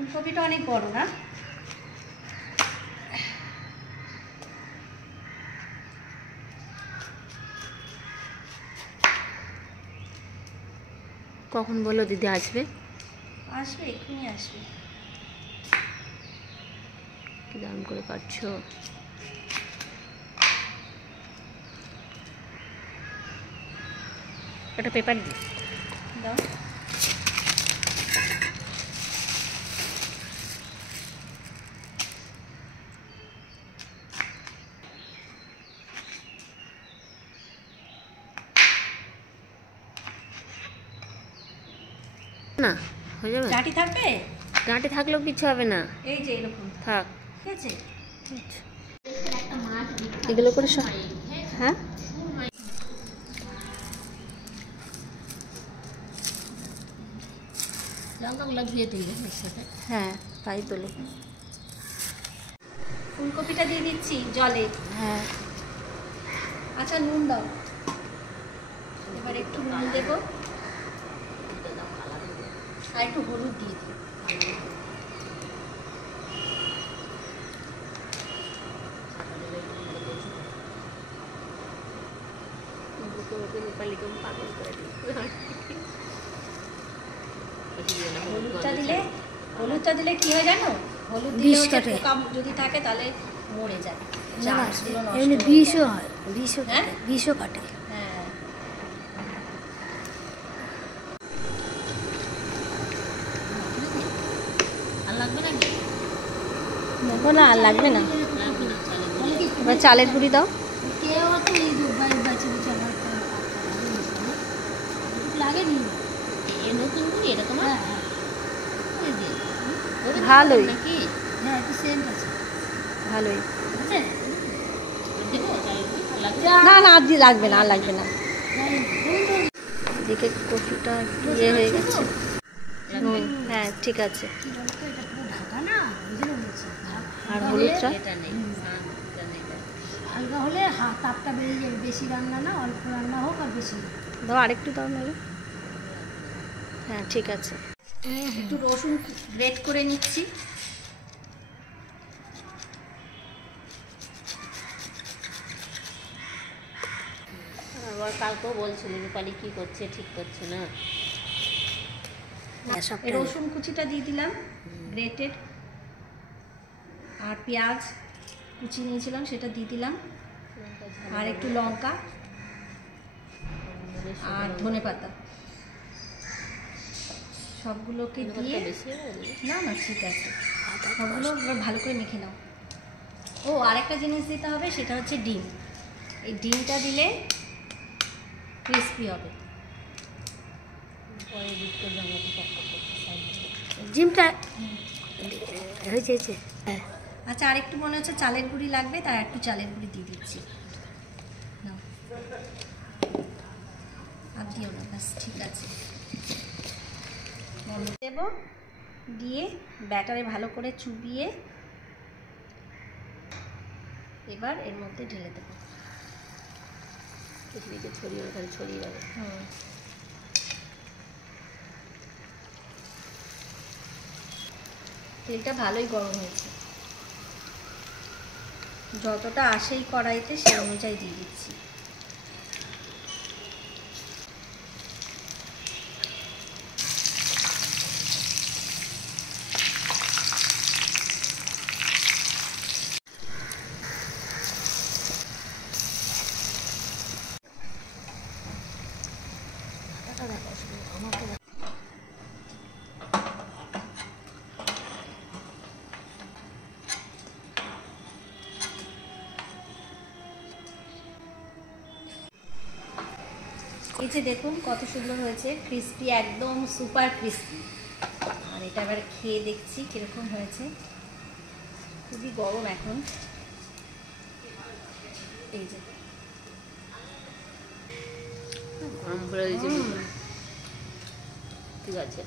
ফুলকপিটা অনেক বড় না? কখন বললো দিদি আসবে? আসবে, এক্ষুনি আসবে। কি দারুণ করে কাটছো। একটা পেপার দিই দাও। না হয়ে যাবে? ডাঁটি থাকবে? ডাঁটি থাকলেও কিছু হবে না। এই যে এরকম থাক। ঠিক আছে। এগুলো করে সব। হ্যাঁ, লঙ্কাগুলো ধুয়ে দিলে এর সাথে। হ্যাঁ তাই তোলে। ফুলকপিটা দিয়ে দিচ্ছি জলে। হ্যাঁ। আচ্ছা নুন দাও। এবার একটু নুন দেবো আর একটু হলুদ দিয়ে দিই। হলুদটা দিলে কি হয় জানো? হলুদ দিলে পোকা যদি থাকে তাহলে মরে যায়। এমনি বিষও হয়, বিষও কাটে। হ্যাঁ, আর লাগবে নাকি? দেখো না, আর লাগবে না। এবার চালের গুঁড়ি দাও। লাগেনি নতুন গুঁড়ি এটা তোমার? ভালোই নাকি? হ্যাঁ একটু সেন্ট আছে। ভালোই। না না আর লাগবে না, আর লাগবে না। এদিকে কফিটা ইয়ে হয়ে গেছে। হ্যাঁ ঠিক আছে। আর হলুদটা হালকা হলে তাপটা বেরিয়ে যাবে। বেশি রান্না না, অল্প রান্না হোক আর বেশি দাও, আরেকটু দাও নাহলে। হ্যাঁ ঠিক আছে। একটু রসুন গ্রেট করে নিচ্ছি। আবার কালকেও বলছিল রূপালি কী করছে, ঠিক করছে না। রসুন কুচিটা দিয়ে দিলাম গ্রেটেড, আর পেঁয়াজ কুচি নিয়েছিলাম সেটা দিয়ে দিলাম, আর একটু লঙ্কা আর ধনেপাতা সবগুলোকে দিয়ে। না না ঠিক আছে, সবগুলো এবার ভালো করে মেখে নাও। ও আরেকটা জিনিস দিতে হবে, সেটা হচ্ছে ডিম। এই ডিমটা দিলে ক্রিস্পি হবে। ডিমটা হয়েছে। আচ্ছা আরেকটু মনে হচ্ছে চালের গুঁড়ি লাগবে, তার একটু চালের গুঁড়ি দিয়ে দিচ্ছি। নাও, আর দিও না, ব্যাস ঠিক আছে। দেব, দিয়ে ব্যাটারে ভালো করে চুবিয়ে এবার এর মধ্যে ঢেলে দেবো। ছড়িয়ে যাবে। তেলটা ভালোই গরম হয়েছে, যতটা আসেই কড়াইতে সেই অনুযায়ী দিয়ে দিচ্ছি। এই যে দেখুন কত সুন্দর হয়েছে, ক্রিস্পি, একদম সুপার ক্রিস্পি। আর এটা এবার খেয়ে দেখছি কিরকম হয়েছে। খুবই গরম এখন। এই যে গরম করে দিয়েছি, ঠিক আছে।